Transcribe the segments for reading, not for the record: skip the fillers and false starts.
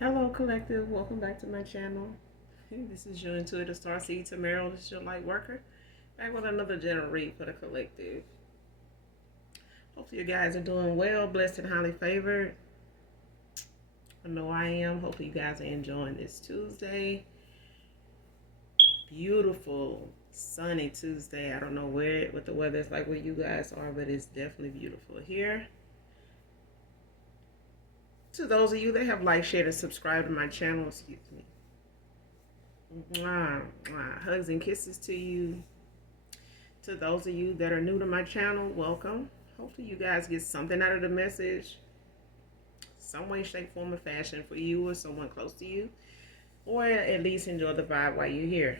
Hello, collective. Welcome back to my channel. This is your intuitive star seed Tamara. This is your light worker. Back with another general read for the collective. Hopefully, you guys are doing well, blessed, and highly favored. I know I am. Hopefully, you guys are enjoying this Tuesday. Beautiful, sunny Tuesday. I don't know what the weather is like where you guys are, but it's definitely beautiful here. To those of you that have liked, shared, and subscribed to my channel, excuse me. Mwah, mwah. Hugs and kisses to you. To those of you that are new to my channel, welcome. Hopefully you guys get something out of the message. Some way, shape, form, or fashion for you or someone close to you. Or at least enjoy the vibe while you're here.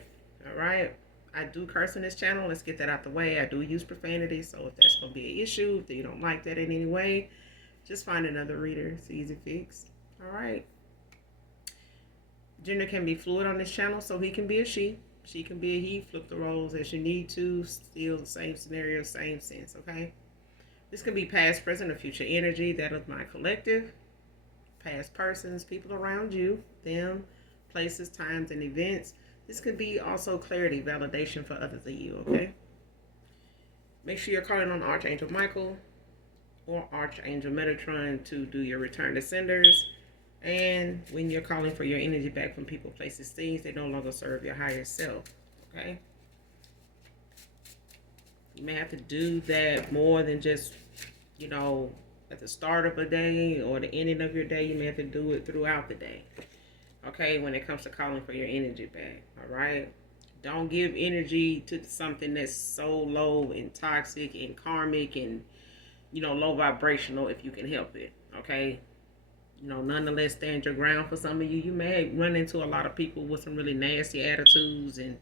Alright? I do curse on this channel. Let's get that out the way. I do use profanity. So if that's going to be an issue, if you don't like that in any way, just find another reader. It's easy fix. Alright? Gender can be fluid on this channel, so he can be a she. She can be a he. Flip the roles as you need to. Still the same scenario, same sense, okay? This can be past, present, or future energy. That is my collective. Past persons, people around you, them, places, times, and events. This could be also clarity, validation for others of you, okay? Make sure you're calling on Archangel Michael or Archangel Metatron to do your return to senders. And when you're calling for your energy back from people, places, things, they no longer serve your higher self, okay? You may have to do that more than just, at the start of a day or the ending of your day. You may have to do it throughout the day, okay, when it comes to calling for your energy back, all right? Don't give energy to something that's so low and toxic and karmic and, low vibrational if you can help it, okay? Nonetheless, stand your ground for some of you. You may run into a lot of people with some really nasty attitudes and,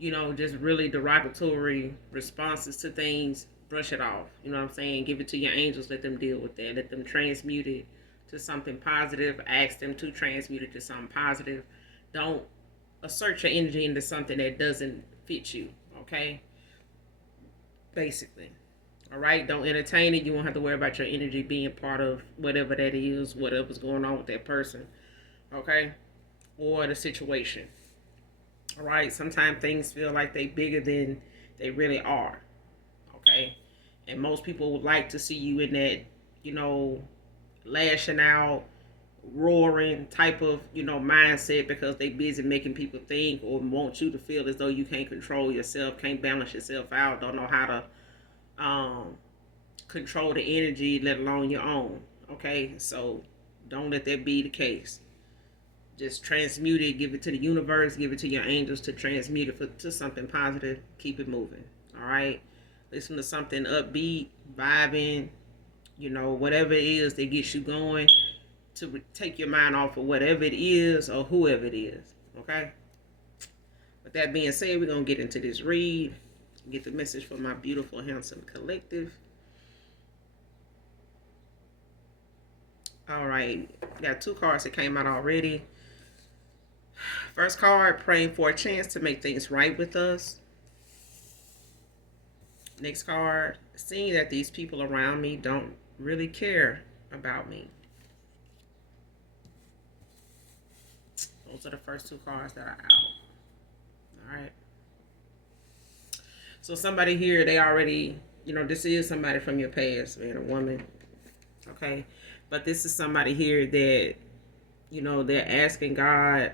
just really derogatory responses to things. Brush it off. You know what I'm saying? Give it to your angels. Let them deal with that. Let them transmute it to something positive. Ask them to transmute it to something positive. Don't assert your energy into something that doesn't fit you. Okay? Basically. All right, don't entertain it. You won't have to worry about your energy being part of whatever that is, whatever's going on with that person, okay, or the situation. All right, sometimes things feel like they bigger than they really are, okay, and most people would like to see you in that, lashing out, roaring type of, mindset because they busy making people think or want you to feel as though you can't control yourself, can't balance yourself out, don't know how to control the energy, let alone your own. Okay, so don't let that be the case. Just transmute it, give it to the universe, give it to your angels to transmute it to something positive. Keep it moving. All right, listen to something upbeat, vibing, whatever it is that gets you going to take your mind off of whatever it is or whoever it is. Okay. With that being said, we're gonna get into this read. Get the message from my beautiful, handsome collective. All right, got two cards that came out already. First card, praying for a chance to make things right with us. Next card, seeing that these people around me don't really care about me. Those are the first two cards that are out. All right. So somebody here, they already, this is somebody from your past, man, a woman. Okay. But this is somebody here that, they're asking God,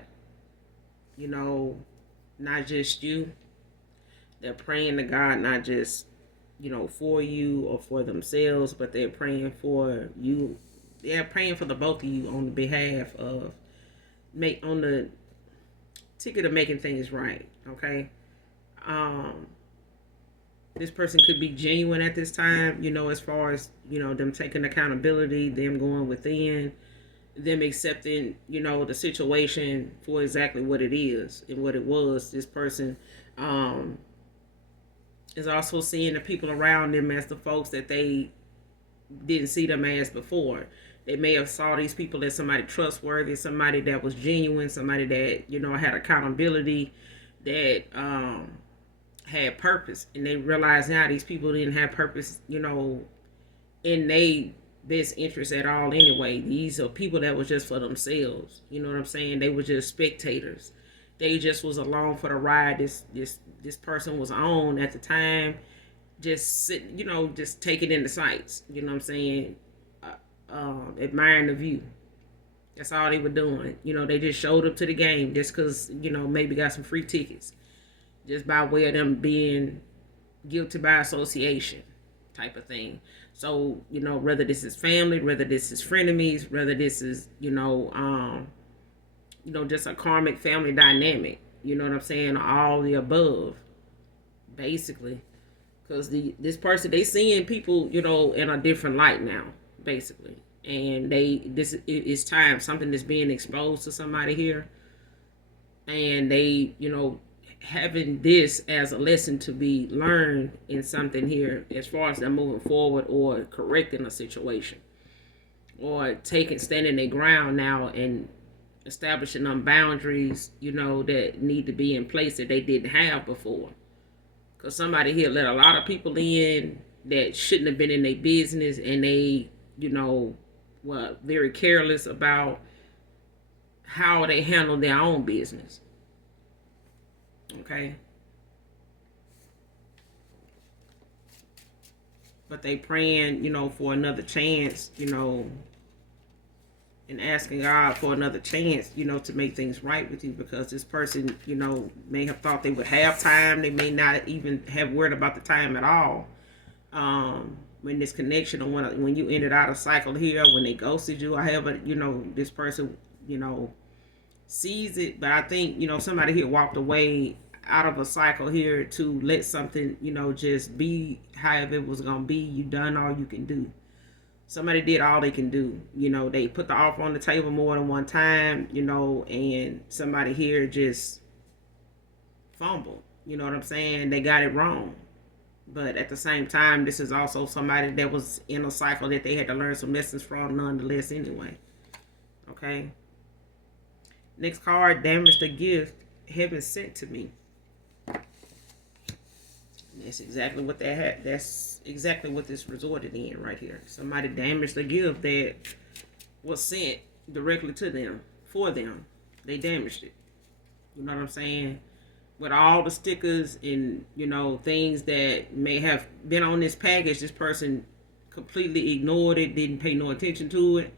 not just you. They're praying to God, not just, for you or for themselves, but they're praying for you. They're praying for the both of you on the behalf of, on the ticket of making things right. Okay. This person could be genuine at this time, as far as, them taking accountability, them going within, them accepting, the situation for exactly what it is and what it was. This person is also seeing the people around them as the folks that they didn't see them as before. They may have saw these people as somebody trustworthy, somebody that was genuine, somebody that, had accountability, that had purpose, and they realize now these people didn't have purpose, in they best interest at all anyway. These are people that was just for themselves. You know what I'm saying? They were just spectators. They just was along for the ride. This person was on at the time, just sitting, just taking in the sights. You know what I'm saying? Admiring the view. That's all they were doing. They just showed up to the game just because, maybe got some free tickets. Just by way of them being guilty by association type of thing. So, whether this is family, whether this is frenemies, whether this is, just a karmic family dynamic. You know what I'm saying? All the above, basically. Because this person, they seeing people, in a different light now, basically. And it's time, something that's being exposed to somebody here. And they, having this as a lesson to be learned in something here as far as them moving forward or correcting a situation. Or standing their ground now and establishing them boundaries, that need to be in place that they didn't have before. Because somebody here let a lot of people in that shouldn't have been in their business, and they, were very careless about how they handle their own business. Okay? But they praying, for another chance, and asking God for another chance, to make things right with you, because this person, may have thought they would have time. They may not even have worried about the time at all. When this connection, or when you ended out a cycle here, when they ghosted you, or however, this person, sees it. But I think, somebody here walked away out of a cycle here to let something, just be however it was going to be. You done all you can do. Somebody did all they can do. They put the offer on the table more than one time, and somebody here just fumbled. You know what I'm saying? They got it wrong. But at the same time, this is also somebody that was in a cycle that they had to learn some lessons from nonetheless anyway. Okay? Next card, damage the gift heaven sent to me. That's exactly what that had. That's exactly what this resorted in right here. Somebody damaged the gift that was sent directly to them, for them. They damaged it. You know what I'm saying? With all the stickers and, things that may have been on this package, this person completely ignored it, didn't pay no attention to it,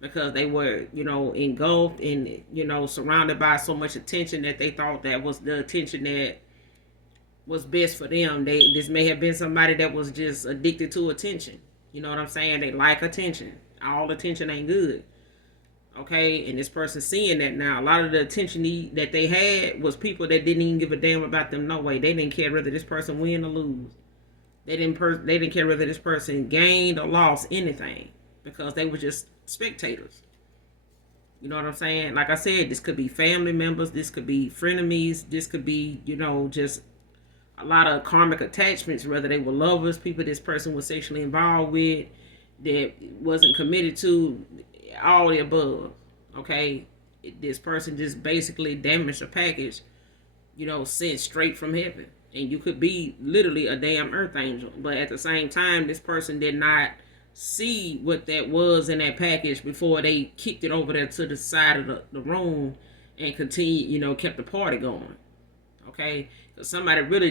because they were, engulfed and, surrounded by so much attention that they thought that was the attention that was best for them. This may have been somebody that was just addicted to attention. You know what I'm saying? They like attention. All attention ain't good. Okay, and this person seeing that now. A lot of the attention that they had was people that didn't even give a damn about them no way. They didn't care whether this person win or lose. They didn't care whether this person gained or lost anything, because they were just spectators. You know what I'm saying? Like I said, this could be family members, this could be frenemies, this could be, just a lot of karmic attachments, whether they were lovers, people this person was sexually involved with, that wasn't committed to, all the above. Okay? This person just basically damaged a package, sent straight from heaven. And you could be literally a damn earth angel. But at the same time, this person did not see what that was in that package before they kicked it over there to the side of the room and continued, kept the party going. Okay? Because somebody really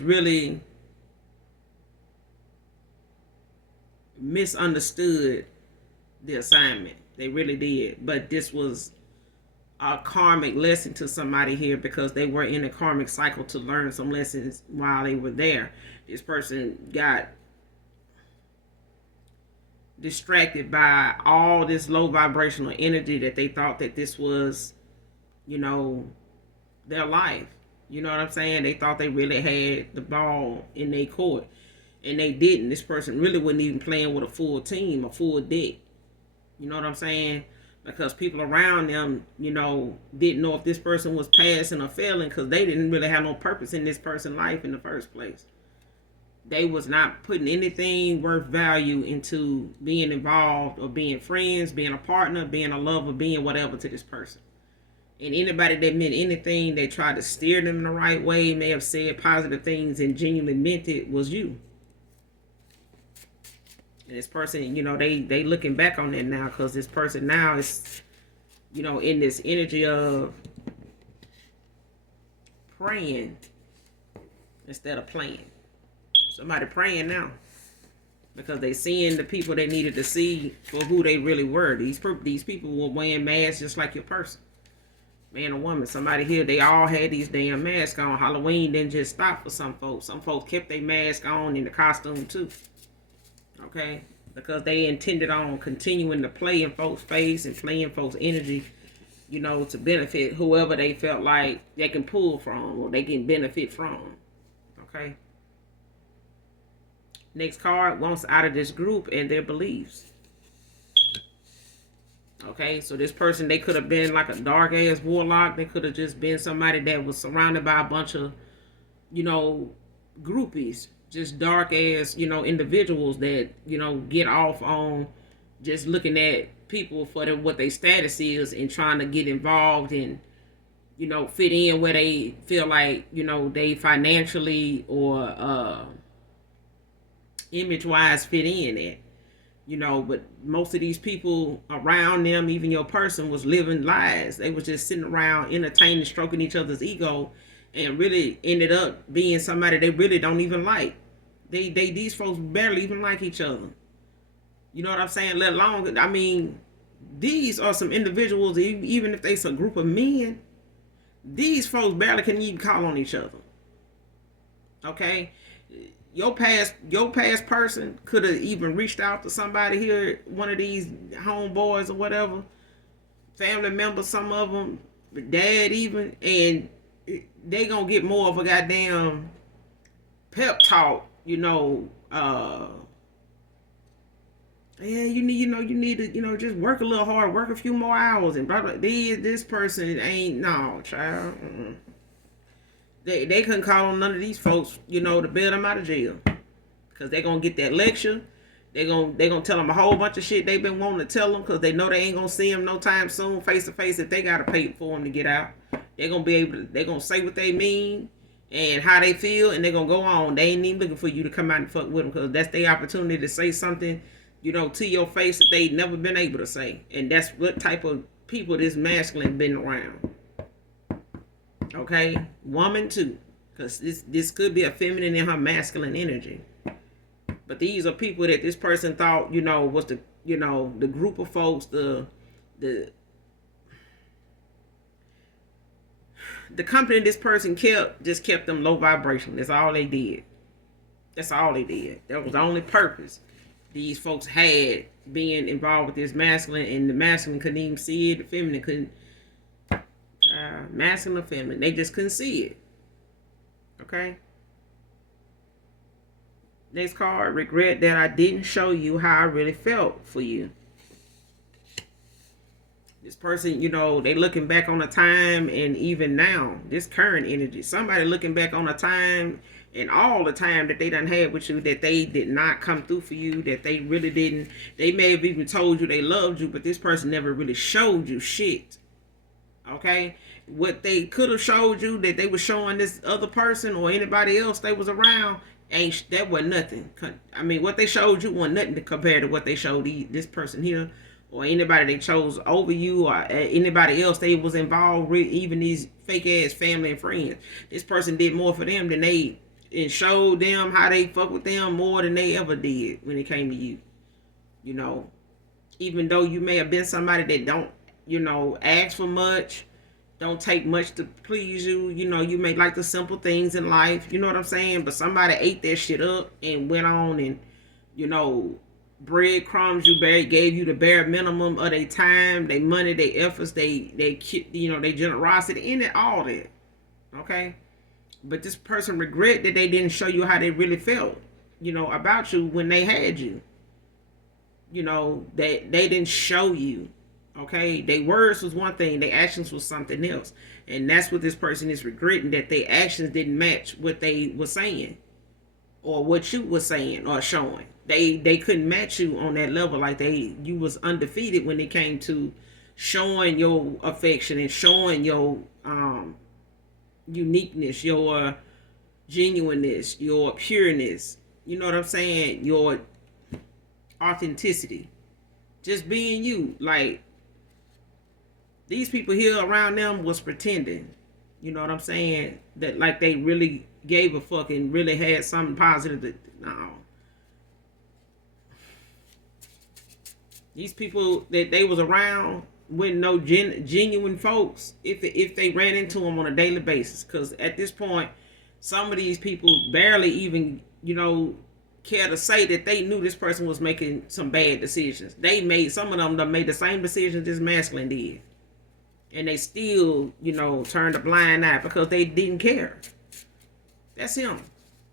really misunderstood the assignment. They really did. But this was a karmic lesson to somebody here, because they were in a karmic cycle to learn some lessons while they were there. This person got distracted by all this low vibrational energy that they thought that this was, their life. You know what I'm saying? They thought they really had the ball in their court. And they didn't. This person really wasn't even playing with a full team, a full deck. You know what I'm saying? Because people around them, didn't know if this person was passing or failing, because they didn't really have no purpose in this person's life in the first place. They was not putting anything worth value into being involved or being friends, being a partner, being a lover, being whatever to this person. And anybody that meant anything, that tried to steer them in the right way, may have said positive things and genuinely meant it, was you. And this person, they looking back on that now, because this person now is, in this energy of praying instead of playing. Somebody praying now, because they seeing the people they needed to see for who they really were. These people were wearing masks just like your person, man or woman. Somebody here, they all had these damn masks on. Halloween didn't just stop for some folks. Some folks kept their mask on in the costume too. Okay, because they intended on continuing to play in folks' face and play in folks' energy, to benefit whoever they felt like they can pull from or they can benefit from. Okay. Next card, wants out of this group and their beliefs. Okay, so this person, they could have been like a dark ass warlock. They could have just been somebody that was surrounded by a bunch of, groupies. Just dark ass, individuals that, get off on just looking at people for what their status is and trying to get involved and, fit in where they feel like, they financially or image wise fit in at. But most of these people around them, even your person, was living lies. They was just sitting around entertaining, stroking each other's ego, and really ended up being somebody they really don't even like. These folks barely even like each other. You know what I'm saying? Let alone, I mean, these are some individuals, even if they's a group of men, these folks barely can even call on each other. Okay? Your past person could have even reached out to somebody here, one of these homeboys or whatever, family members, some of them, dad even, and they gonna get more of a goddamn pep talk, yeah, you need to, just work a little hard, work a few more hours, and blah blah. This person ain't, no, child. They couldn't call on none of these folks, to bail them out of jail, because they gonna get that lecture. They gonna tell them a whole bunch of shit they've been wanting to tell them, because they know they ain't gonna see them no time soon, face to face. If they gotta pay for them to get out, they gonna say what they mean and how they feel, and they gonna go on. They ain't even looking for you to come out and fuck with them, because that's their opportunity to say something, to your face that they never been able to say. And that's what type of people this masculine been around. Okay, woman too, because this could be a feminine in her masculine energy. But these are people that this person thought, was the group of folks, the company this person kept them low vibration. That's all they did. That was the only purpose these folks had being involved with this masculine, and the masculine couldn't even see it. The feminine couldn't. Masculine or feminine, they just couldn't see it. Okay. Next card, regret that I didn't show you how I really felt for you. This person, they looking back on a time, and even now, this current energy, somebody looking back on a time and all the time that they done had with you, that they did not come through for you, that they really didn't. They may have even told you they loved you, but this person never really showed you shit. Okay, what they could have showed you that they were showing this other person or anybody else they was around, that was nothing. I mean, what they showed you was nothing to compare to what they showed this person here, or anybody they chose over you, or anybody else they was involved with, even these fake ass family and friends. This person did more for them than and showed them how they fuck with them more than they ever did when it came to you. Even though you may have been somebody that don't, ask for much, don't take much to please you. You may like the simple things in life. You know what I'm saying? But somebody ate that shit up and went on and, breadcrumbs gave you the bare minimum of their time, their money, their efforts, their generosity, in it, all that. Okay? But this person regret that they didn't show you how they really felt, about you when they had you. That they didn't show you. Okay, their words was one thing, their actions was something else, and that's what this person is regretting, that their actions didn't match what they were saying, or what you were saying or showing. They couldn't match you on that level. Like you was undefeated when it came to showing your affection and showing your uniqueness, your genuineness, your pureness. You know what I'm saying? Your authenticity. Just being you. Like, these people here around them was pretending. You know what I'm saying? That like they really gave a fuck and really had something positive to, no. These people that they was around with no genuine folks, if they ran into them on a daily basis. Because at this point, some of these people barely even, care to say that they knew this person was making some bad decisions. Some of them made the same decisions this masculine did. And they still, turned a blind eye because they didn't care. That's him.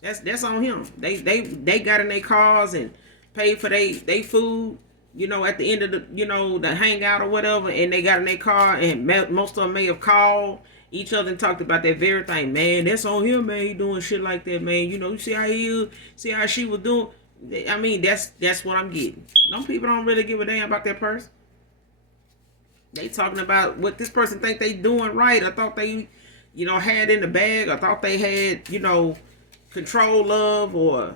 That's on him. They got in their cars and paid for they food, at the end of the hangout or whatever, and they got in their car, and most of them may have called each other and talked about that very thing. Man, that's on him, man. He doing shit like that, man. You see how he is, see how she was doing. I mean, that's what I'm getting. Some people don't really give a damn about that person. They talking about what this person think they doing right. I thought they, had in the bag. I thought they had, control of, or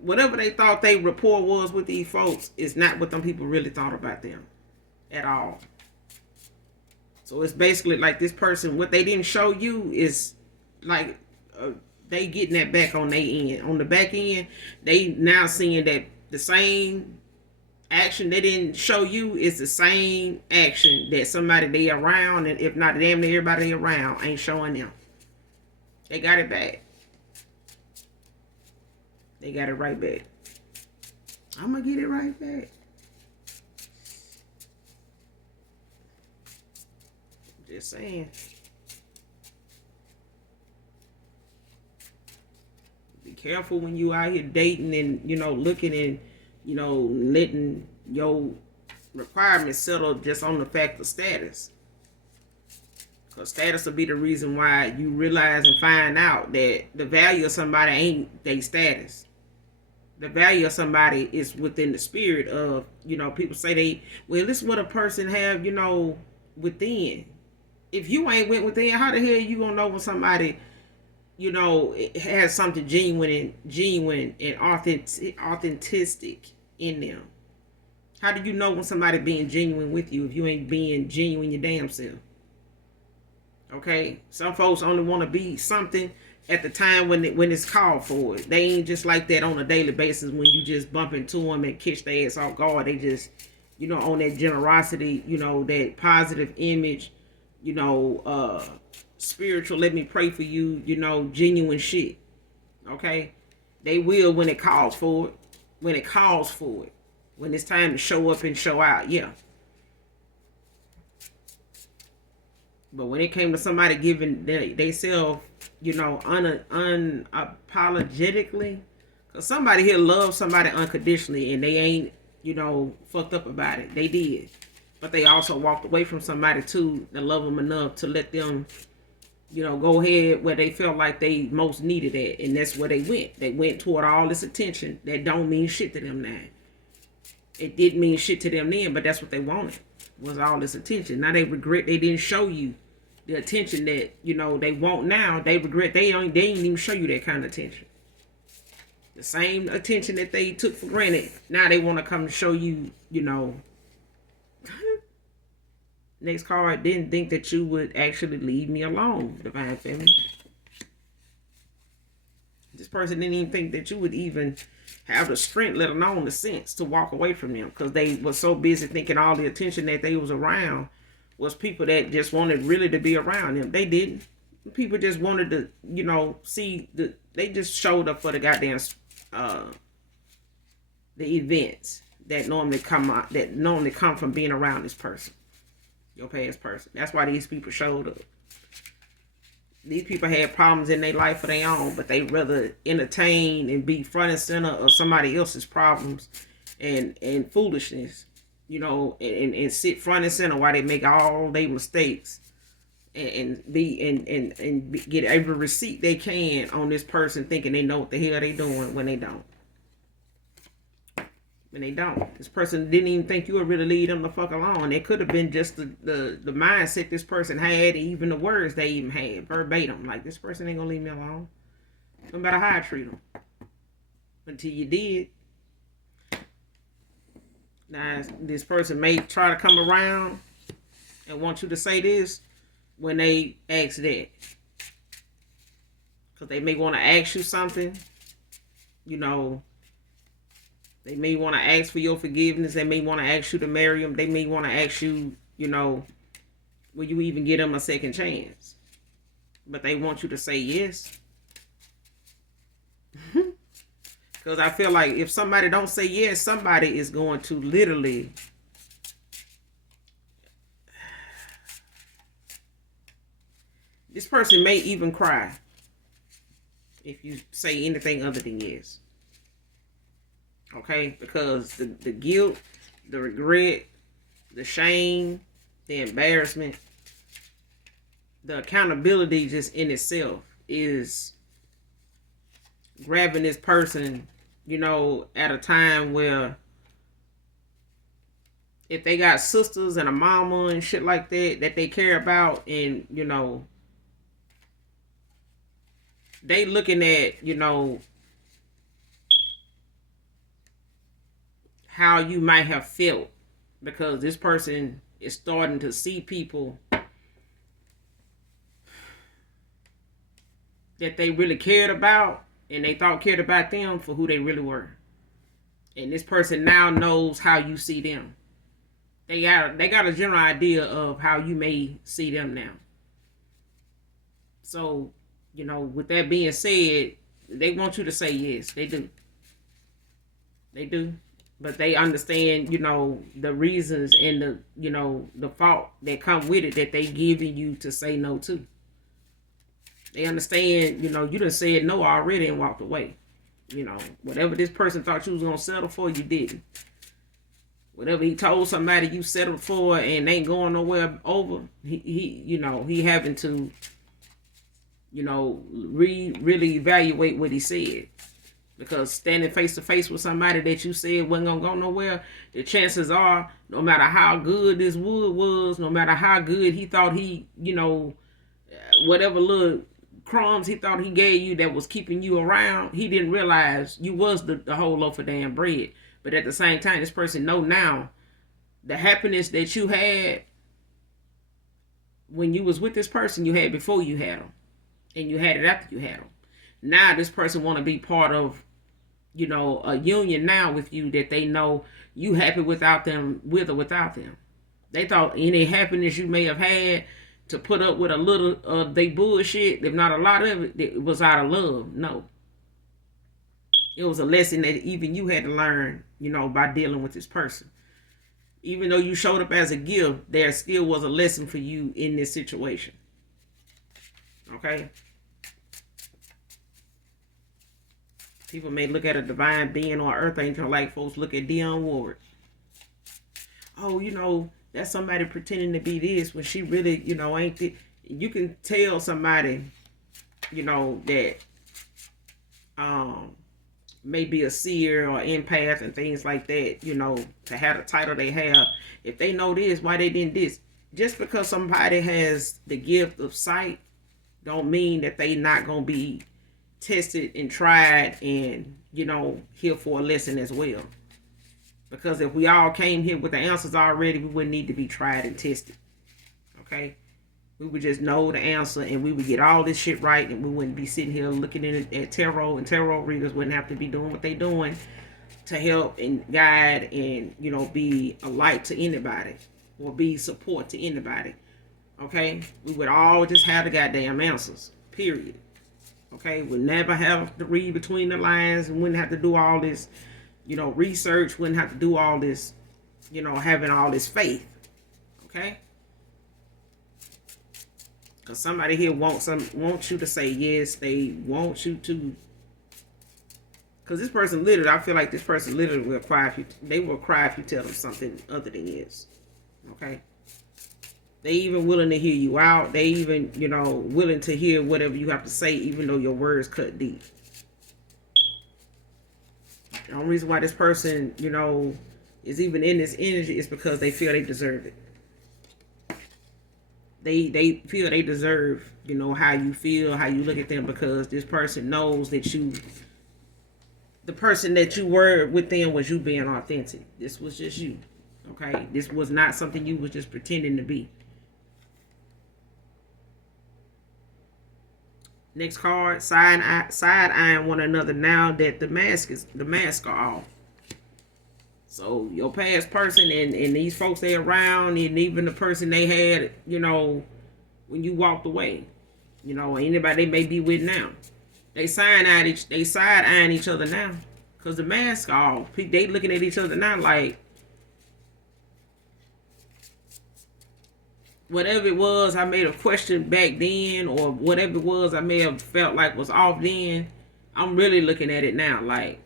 whatever they thought they rapport was with these folks is not what them people really thought about them at all. So it's basically like this person, what they didn't show you is like they getting that back on their end. On the back end, they now seeing that the same action they didn't show you is the same action that somebody they around, and if not damn near everybody around, ain't showing them. They got it back. They got it right back. I'm gonna get it right back. Just saying. Be careful when you out here dating and looking and letting your requirements settle just on the fact of status. Because status will be the reason why you realize and find out that the value of somebody ain't their status. The value of somebody is within the spirit of, people say this is what a person have, within. If you ain't went within, how the hell you gonna know when somebody, it has something genuine and authentic in them? How do you know when somebody being genuine with you if you ain't being genuine your damn self? Okay, some folks only want to be something at the time when it's called for it. They ain't just like that on a daily basis when you just bump into them and catch their ass off guard. They just, on that generosity, that positive image, spiritual, let me pray for you, genuine shit. Okay, they will when it calls for it. When it calls for it. When it's time to show up and show out, yeah. But when it came to somebody giving they self, unapologetically, because somebody here loves somebody unconditionally and they ain't, fucked up about it. They did. But they also walked away from somebody too that love them enough to let them, go ahead where they felt like they most needed it. And that's where they went. They went toward all this attention that don't mean shit to them now. It didn't mean shit to them then, but that's what they wanted. Was all this attention. Now they regret they didn't show you the attention that they want now. They regret they didn't even show you that kind of attention. The same attention that they took for granted. Now they want to come to show you. Next card, didn't think that you would actually leave me alone, Divine Feminine. This person didn't even think that you would even have the strength, let alone the sense, to walk away from them, because they were so busy thinking all the attention that they was around was people that just wanted really to be around them. They didn't. People just wanted to, see they just showed up for the goddamn the events that normally come from being around this person, your past person. That's why these people showed up. These people had problems in their life of their own, but they rather entertain and be front and center of somebody else's problems and foolishness, and sit front and center while they make all their mistakes and get every receipt they can on this person, thinking they know what the hell they doing when they don't. And they don't. This person didn't even think you would really leave them the fuck alone. It could have been just the mindset this person had, even the words they even had, verbatim. Like, this person ain't gonna leave me alone. No matter how I treat them. Until you did. Now, this person may try to come around and want you to say this when they ask that. Because they may want to ask you something. You know, they may want to ask for your forgiveness. They may want to ask you to marry them. They may want to ask you, you know, will you even give them a second chance? But they want you to say yes. Because I feel like if somebody don't say yes, somebody is going to literally this person may even cry if you say anything other than yes. Okay? Because the guilt, the regret, the shame, the embarrassment, the accountability just in itself is grabbing this person, you know, at a time where if they got sisters and a mama and shit like that they care about, and, you know, they looking at, you know, how you might have felt because this person is starting to see people that they really cared about and they thought cared about them for who they really were. And this person now knows how you see them. They got a general idea of how you may see them now. So, you know, with that being said, they want you to say yes. They do. They do. But they understand, you know, the reasons and the, you know, the fault that come with it that they giving you to say no to. They understand, you know, you done said no already and walked away. You know, whatever this person thought you was going to settle for, you didn't. Whatever he told somebody you settled for and ain't going nowhere over, he you know, he having to, you know, really evaluate what he said. Because standing face to face with somebody that you said wasn't going to go nowhere, the chances are, no matter how good this wood was, no matter how good he thought he, you know, whatever little crumbs he thought he gave you that was keeping you around, he didn't realize you was the whole loaf of damn bread. But at the same time, this person know now the happiness that you had when you was with this person, you had before you had them. And you had it after you had them. Now this person want to be part of, you know, a union now with you that they know you happy without them, with or without them. They thought any happiness you may have had to put up with a little of they bullshit, if not a lot of it, it was out of love. No. It was a lesson that even you had to learn, you know, by dealing with this person. Even though you showed up as a gift, there still was a lesson for you in this situation. Okay? People may look at a divine being or earth angel like folks look at Dionne Ward. Oh, you know, that's somebody pretending to be this when she really, you know, ain't it. You can tell somebody, you know, that may be a seer or empath and things like that, you know, to have the title they have. If they know this, why they didn't this? Just because somebody has the gift of sight don't mean that they not going to be tested and tried and, you know, here for a lesson as well. Because if we all came here with the answers already, we wouldn't need to be tried and tested. Okay? We would just know the answer and we would get all this shit right and we wouldn't be sitting here looking at tarot, and tarot readers wouldn't have to be doing what they're doing to help and guide and, you know, be a light to anybody or be support to anybody. Okay? We would all just have the goddamn answers. Period. Okay? We'd never have to read between the lines and wouldn't have to do all this, you know, research, wouldn't have to do all this, you know, having all this faith. Okay? Because somebody here wants you to say yes. They want you to. Because this person literally, I feel like this person literally will cry if you, they will cry if you tell them something other than yes. Okay? They even willing to hear you out. They even, you know, willing to hear whatever you have to say, even though your words cut deep. The only reason why this person, is even in this energy is because they feel they deserve it. They feel they deserve, how you feel, how you look at them, because this person knows that the person that you were with them was you being authentic. This was just you. Okay? This was not something you was just pretending to be. Next card, side eyeing one another now that the mask are off. So your past person and these folks they around, and even the person they had, when you walked away, anybody they may be with now, they side eyeing each other now, cause the mask off. They looking at each other now like whatever it was I made a question back then, or whatever it was I may have felt like was off then. I'm really looking at it now like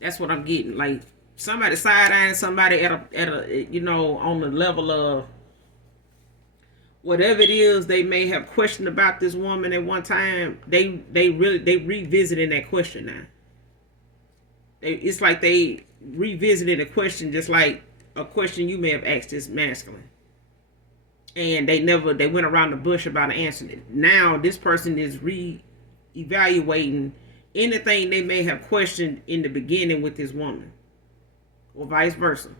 that's what I'm getting. Like somebody side eyeing somebody at a on the level of whatever it is they may have questioned about this woman at one time. They revisiting that question now. It's like they revisited a question, just like a question you may have asked this masculine, and they went around the bush about answering it. Now this person is re-evaluating anything they may have questioned in the beginning with this woman, or vice versa.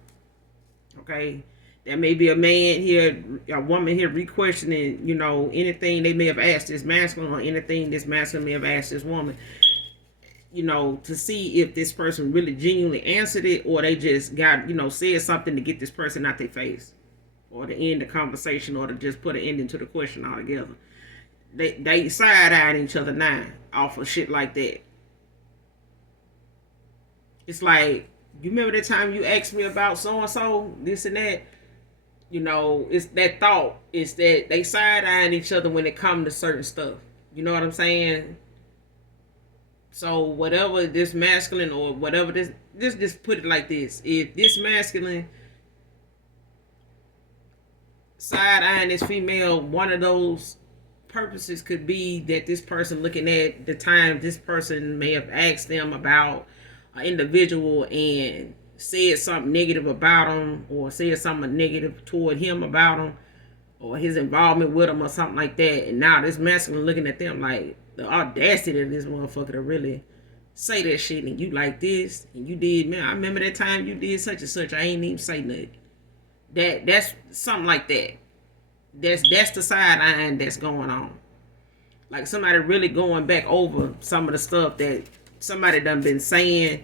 Okay, there may be a man here, a woman here, re-questioning, anything they may have asked this masculine, or anything this masculine may have asked this woman, to see if this person really genuinely answered it, or they just got, said something to get this person out their face, or to end the conversation, or to just put an ending to the question altogether. They side-eyeing each other now off of shit like that. It's like, you remember that time you asked me about so-and-so, this and that? It's that thought. It's that they side-eyeing each other when it comes to certain stuff. You know what I'm saying? So whatever this masculine, or whatever this just put it like this. If this masculine side-eyeing this female, one of those purposes could be that this person looking at the time this person may have asked them about an individual and said something negative about him, or said something negative toward him about him, or his involvement with him, or something like that. And now this masculine looking at them like, the audacity of this motherfucker to really say that shit, and you like this, and you did, man, I remember that time you did such and such, I ain't even say nothing. That's something like that. That's the side eyeing that's going on. Like somebody really going back over some of the stuff that somebody done been saying,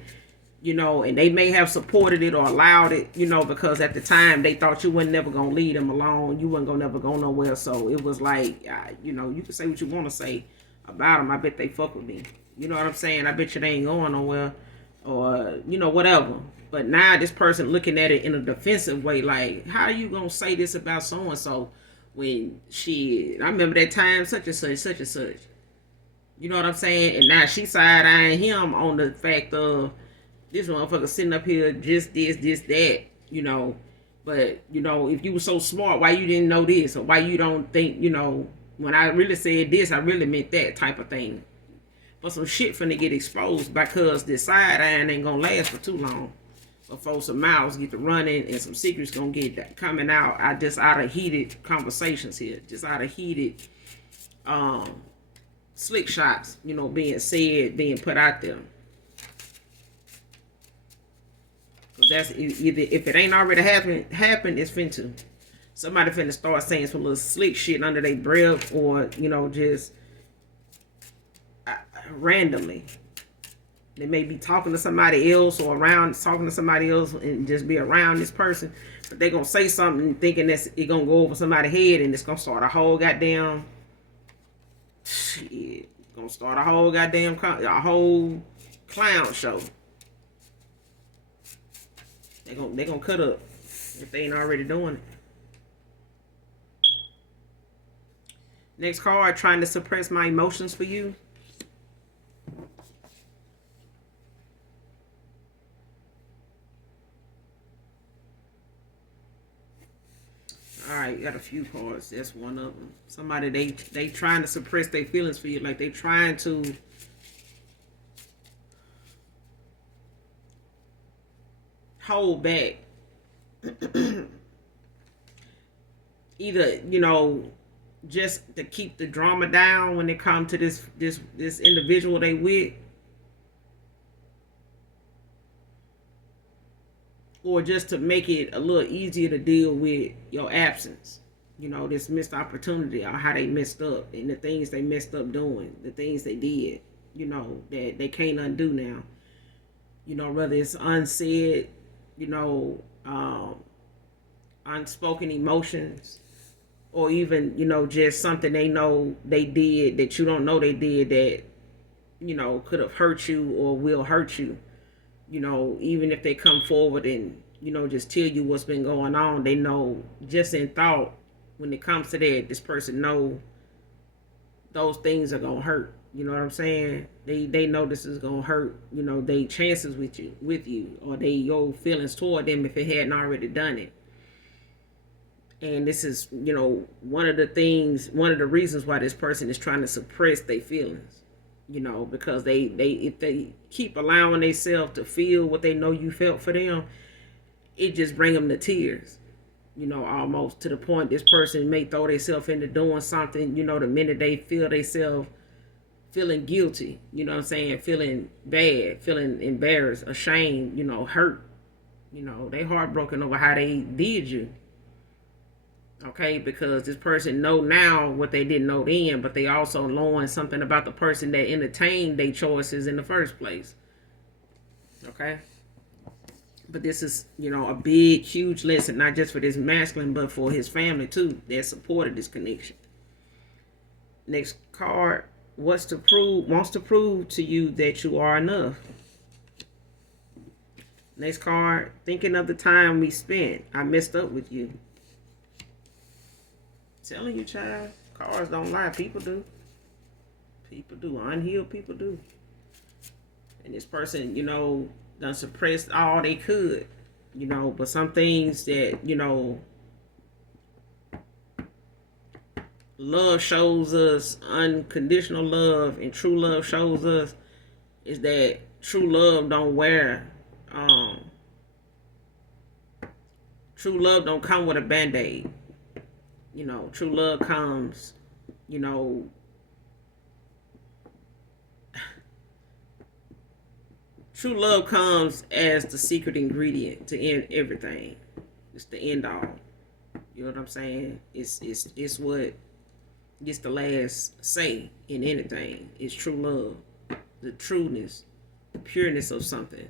and they may have supported it or allowed it, because at the time they thought you wasn't never gonna leave them alone, you wasn't gonna never go nowhere. So it was like, you can say what you want to say about them. I bet they fuck with me. You know what I'm saying? I bet you they ain't going nowhere, or whatever. But now this person looking at it in a defensive way, like, how are you gonna say this about so and so when I remember that time such and such, such and such. You know what I'm saying? And now she side eyeing him on the fact of this motherfucker sitting up here just this, that. But if you were so smart, why you didn't know this, or why you don't think, when I really said this, I really meant that type of thing. But some shit finna get exposed, because this side eyeing ain't gonna last for too long. Before some mouths get to running, and some secrets gonna get coming out. Just out of heated conversations here, just out of heated slick shots, being said, being put out there. Because that's either, if it ain't already happened, it's finna. Somebody finna start saying some little slick shit under their breath, or just randomly. They may be talking to somebody else, or talking to somebody else, and just be around this person, but they gonna say something thinking that it gonna go over somebody's head, and it's gonna start a whole goddamn shit. Gonna start a whole clown show. They gonna cut up if they ain't already doing it. Next card, trying to suppress my emotions for you. All right, got a few cards. That's one of them. Somebody they trying to suppress their feelings for you, like they trying to hold back. Either, you know, just to keep the drama down when it comes to this individual they with, or just to make it a little easier to deal with your absence. You know, this missed opportunity, or how they messed up, and the things they messed up doing, the things they did, you know, that they can't undo now. You know, whether it's unsaid, you know, unspoken emotions, or even, you know, just something they know they did that you don't know they did, that, you know, could have hurt you or will hurt you. You know, even if they come forward and, you know, just tell you what's been going on, they know just in thought, when it comes to that, this person know those things are gonna hurt. You know what I'm saying? They know this is gonna hurt. You know, they chances with you, or they your feelings toward them if it hadn't already done it. And this is, you know, one of the reasons why this person is trying to suppress their feelings. You know, because they if they keep allowing themselves to feel what they know you felt for them, it just bring them to tears. You know, almost to the point this person may throw themselves into doing something, you know, the minute they feel themselves feeling guilty, you know what I'm saying, feeling bad, feeling embarrassed, ashamed, you know, hurt. You know, they heartbroken over how they did you. Okay, because this person know now what they didn't know then, but they also knowing something about the person that entertained their choices in the first place. Okay. But this is, you know, a big, huge lesson, not just for this masculine, but for his family too, that supported this connection. Next card, wants to prove to you that you are enough. Next card, thinking of the time we spent. I messed up with you. Telling you, child, cards don't lie. People do. People do. Unhealed people do. And this person, you know, done suppressed all they could, you know, but some things that, you know, love shows us, unconditional love and true love shows us, is that true love don't true love don't come with a band-aid. You know, true love comes, you know, true love comes as the secret ingredient to end everything. It's the end all. You know what I'm saying? It's what gets the last say in anything. It's true love, the trueness, the pureness of something.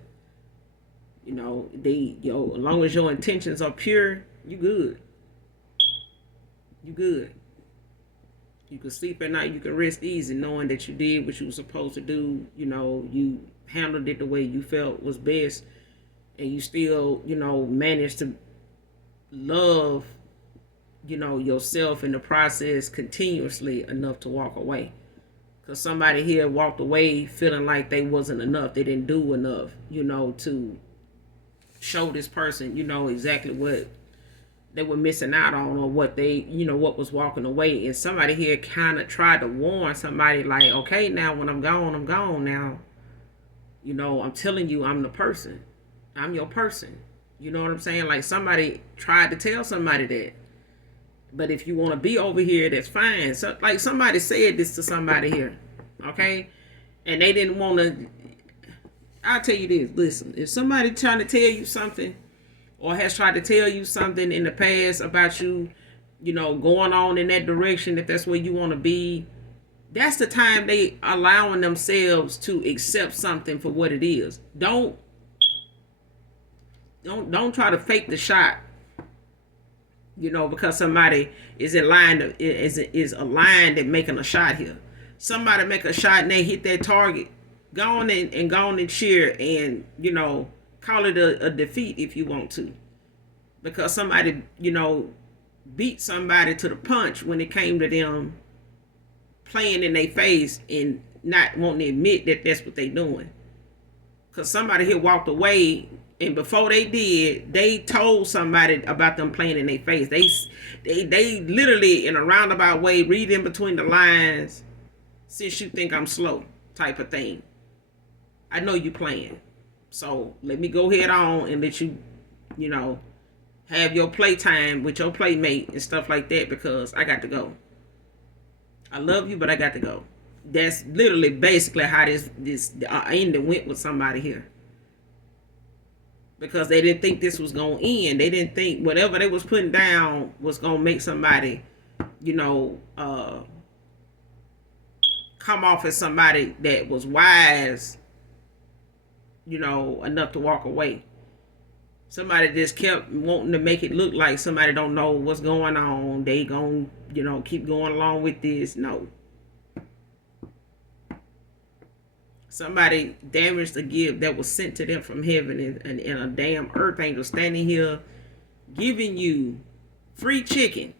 You know, as long as your intentions are pure, you good. You good. You can sleep at night. You can rest easy knowing that you did what you were supposed to do. You know, you handled it the way you felt was best, and you still, you know, managed to love, you know, yourself in the process continuously enough to walk away. Because somebody here walked away feeling like they wasn't enough. They didn't do enough, you know, to show this person, you know, exactly what they were missing out on, or what they, you know, what was walking away. And somebody here kind of tried to warn somebody like, okay, now when I'm gone now. You know, I'm telling you, I'm the person. I'm your person. You know what I'm saying? Like somebody tried to tell somebody that. But if you want to be over here, that's fine. So, like somebody said this to somebody here, okay? And they didn't want to. I'll tell you this. Listen, if somebody trying to tell you something, or has tried to tell you something in the past about you, you know, going on in that direction, if that's where you want to be, that's the time they allowing themselves to accept something for what it is. Don't try to fake the shot. You know, because somebody is aligned at making a shot here. Somebody make a shot and they hit that target. Go on and cheer, and, you know, call it a defeat if you want to. Because somebody, you know, beat somebody to the punch when it came to them playing in their face and not wanting to admit that that's what they doing. Because somebody here walked away, and before they did, they told somebody about them playing in their face. They literally, in a roundabout way, read in between the lines, since you think I'm slow type of thing. I know you playing. So let me go head on and let you, you know, have your playtime with your playmate and stuff like that because I got to go. I love you, but I got to go. That's literally basically how this ending went with somebody here. Because they didn't think this was going to end. They didn't think whatever they was putting down was going to make somebody, you know, come off as somebody that was wise, you know, enough to walk away. Somebody just kept wanting to make it look like somebody don't know what's going on. They gonna, you know, keep going along with this. No. Somebody damaged a gift that was sent to them from heaven, and a damn earth angel standing here giving you free chicken,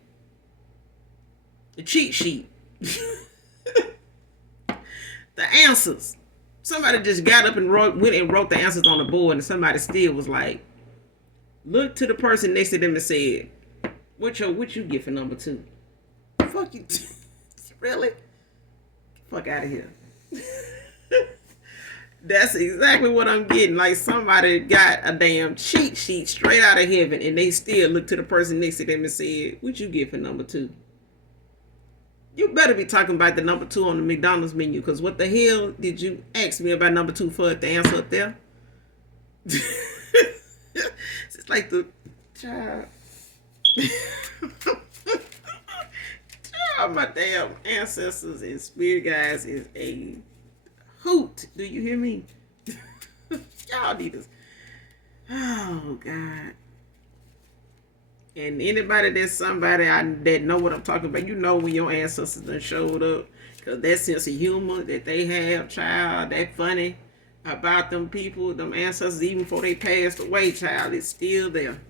the cheat sheet, the answers. Somebody just got up and went and wrote the answers on the board, and somebody still was like, look to the person next to them and said, what you get for number 2? Fuck you. Really? Fuck out of here. That's exactly what I'm getting. Like somebody got a damn cheat sheet straight out of heaven and they still look to the person next to them and said, what you get for number 2? You better be talking about the number 2 on the McDonald's menu, because what the hell did you ask me about number 2 for? The answer up there? It's like the child. Child, my damn ancestors and spirit guides is a hoot. Do you hear me? Y'all need us. Oh God. And anybody that's somebody that know what I'm talking about, you know when your ancestors done showed up, because that sense of humor that they have, child, that funny about them people, them ancestors, even before they passed away, child, it's still there.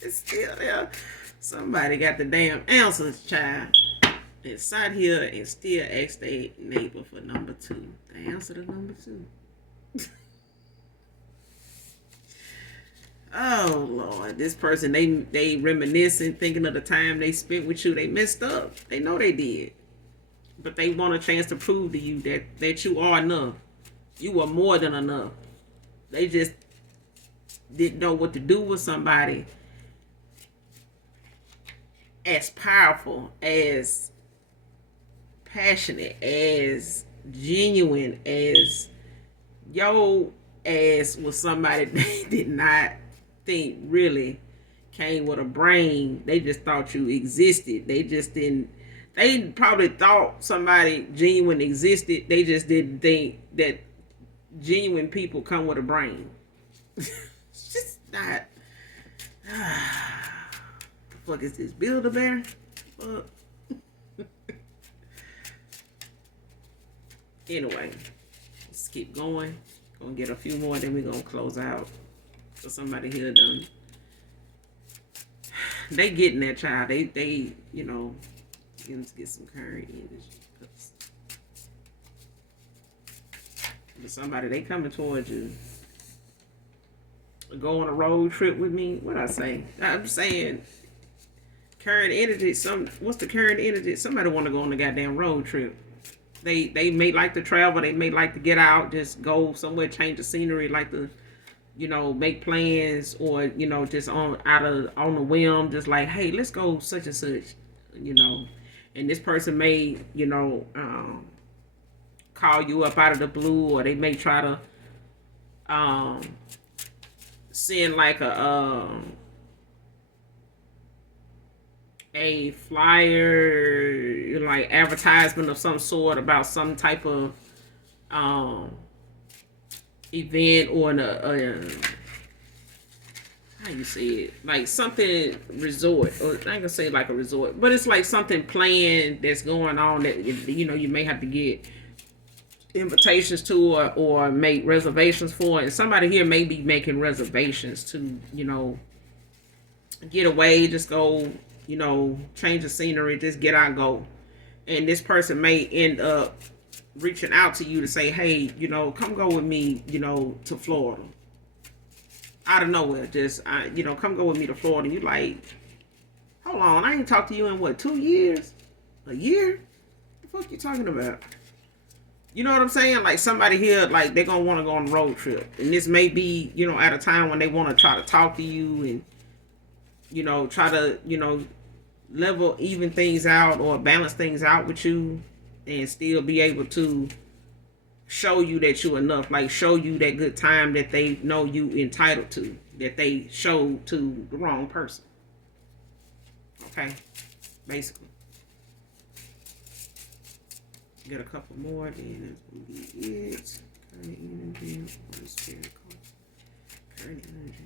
It's still there. Somebody got the damn answers, child, and sat here and still asked their neighbor for number 2. The answer to number 2. Oh Lord, this person, they reminiscing, thinking of the time they spent with you. They messed up. They know they did, but they want a chance to prove to you that you are enough. You are more than enough. They just didn't know what to do with somebody as powerful, as passionate, as genuine as yo ass was somebody they did not think really came with a brain. They just thought you existed. They just didn't. They probably thought somebody genuine existed. They just didn't think that genuine people come with a brain. It's just not. The fuck is this? Build-A-Bear? Fuck. Anyway, let's keep going. Gonna get a few more, then we're gonna close out. So somebody here done. They getting that child. They you know, get some current energy. But somebody, they coming towards you. Go on a road trip with me. What I say? I'm saying current energy. What's the current energy? Somebody want to go on a goddamn road trip. They may like to travel. They may like to get out, just go somewhere, change the scenery, like to, you know, make plans, or, you know, just on a whim, just like, hey, let's go such and such, you know. And this person may, you know, call you up out of the blue, or they may try to send like a flyer, like advertisement of some sort about some type of event, or how you say it, like something resort, or I ain't gonna say like a resort, but it's like something planned that's going on that, you know, you may have to get invitations to, or make reservations for. And somebody here may be making reservations to, you know, get away, just go, you know, change the scenery, just get out, go. And this person may end up reaching out to you to say, hey, you know, come go with me, you know, to Florida. Out of nowhere, just, you know, come go with me to Florida. You like, hold on, I ain't talked to you in what, 2 years? A year? What the fuck you talking about? You know what I'm saying? Like somebody here, like they're gonna want to go on a road trip, and this may be, at a time when they want to try to talk to you and try to level even things out or balance things out with you, and still be able to show you that you enough, like show you that good time that they know you entitled to, that they showed to the wrong person. Okay, basically. Get a couple more, then that's gonna be it. Current energy, or the spirit card. Current energy.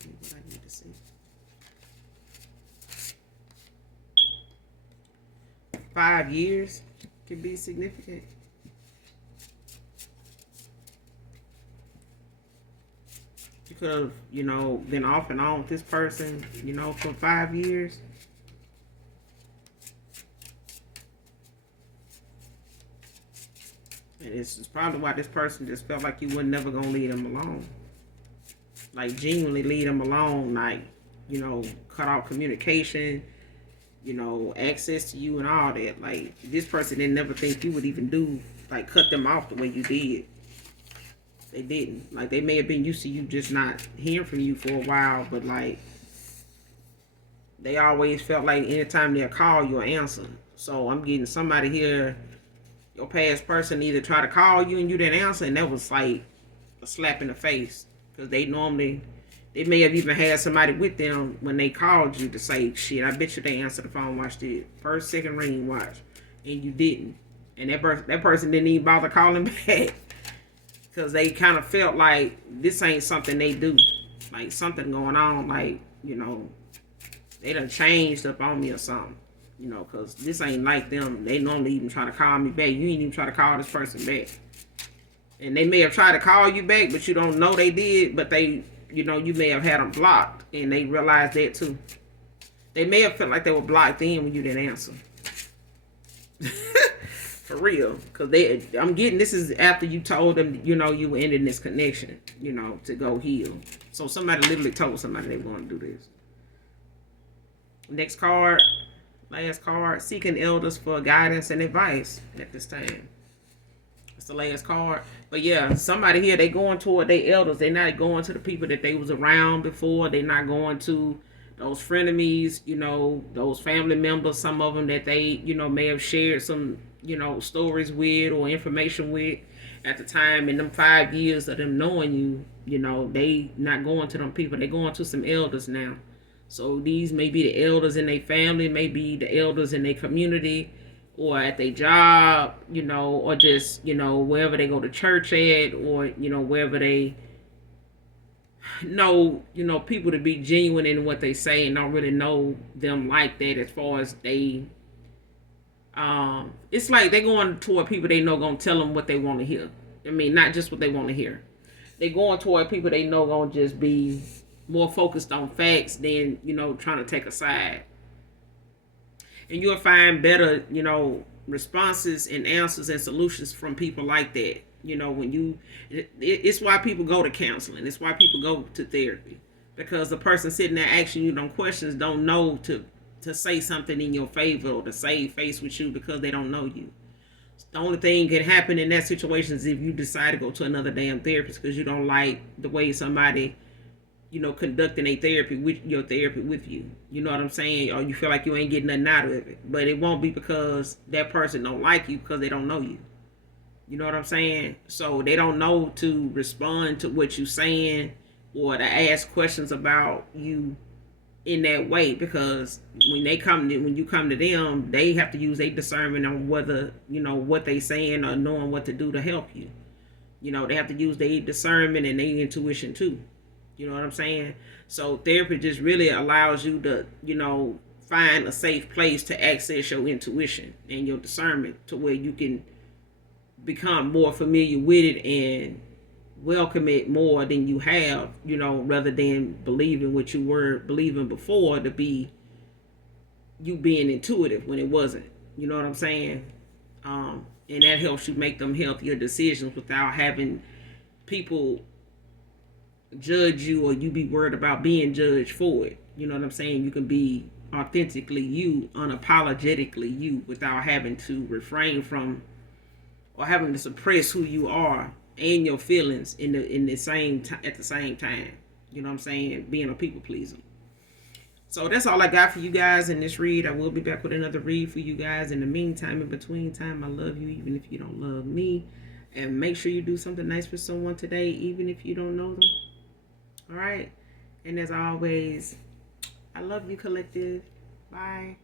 Show me what I need to see. 5 years could be significant. You could have, been off and on with this person, for 5 years. And this is probably why this person just felt like you were never gonna leave them alone. Like genuinely leave them alone, like, cut off communication, access to you and all that. Like this person didn't never think you would even do, like cut them off the way you did. They didn't. Like they may have been used to you just not hearing from you for a while, but like they always felt like anytime they'll call, you'll answer. So I'm getting somebody here, your past person either try to call you and you didn't answer, and that was like a slap in the face. Because they may have even had somebody with them when they called you to say, shit, I bet you they answered the phone, watched it. First, second ring, watch. And you didn't. And that person didn't even bother calling back. Because they kind of felt like this ain't something they do. Like something going on, like, they done changed up on me or something. Because this ain't like them. They normally even try to call me back. You ain't even try to call this person back. And they may have tried to call you back, but you don't know they did. But they, you may have had them blocked. And they realized that too. They may have felt like they were blocked in when you didn't answer. For real. Because I'm getting, this is after you told them, you were ending this connection, to go heal. So somebody literally told somebody they were going to do this. Next card. Last card, seeking elders for guidance and advice at this time. It's the last card. But yeah, somebody here, they going toward their elders. They're not going to the people that they was around before. They're not going to those frenemies, those family members, some of them that they, may have shared some, stories with or information with at the time. In them 5 years of them knowing you, they not going to them people. They going to some elders now. So these may be the elders in their family, maybe the elders in their community, or at their job, or just, wherever they go to church at, or, wherever they know, people to be genuine in what they say and don't really know them like that as far as they, it's like they're going toward people they know gonna tell them what they want to hear. I mean, not just what they want to hear. They're going toward people they know gonna just be more focused on facts than, trying to take a side. And you'll find better, responses and answers and solutions from people like that. It's why people go to counseling. It's why people go to therapy. Because the person sitting there asking you them questions don't know to say something in your favor or to save face with you because they don't know you. The only thing can happen in that situation is if you decide to go to another damn therapist because you don't like the way somebody conducting a therapy with you. You know what I'm saying? Or you feel like you ain't getting nothing out of it. But it won't be because that person don't like you, because they don't know you. You know what I'm saying? So they don't know to respond to what you're saying or to ask questions about you in that way, because when you come to them, they have to use their discernment on whether, what they saying or knowing what to do to help you. They have to use their discernment and their intuition too. You know what I'm saying? So therapy just really allows you to, find a safe place to access your intuition and your discernment to where you can become more familiar with it and welcome it more than you have, rather than believing what you were believing before to be you being intuitive when it wasn't. You know what I'm saying? And that helps you make them healthier decisions without having people judge you or you be worried about being judged for it. You know what I'm saying? You can be authentically you, unapologetically you, without having to refrain from or having to suppress who you are and your feelings in the same at the same time. You know what I'm saying? Being a people pleaser. So that's all I got for you guys in this read. I will be back with another read for you guys. In the meantime, in between time, I love you even if you don't love me. And make sure you do something nice for someone today, even if you don't know them. All right? And as always, I love you, collective. Bye.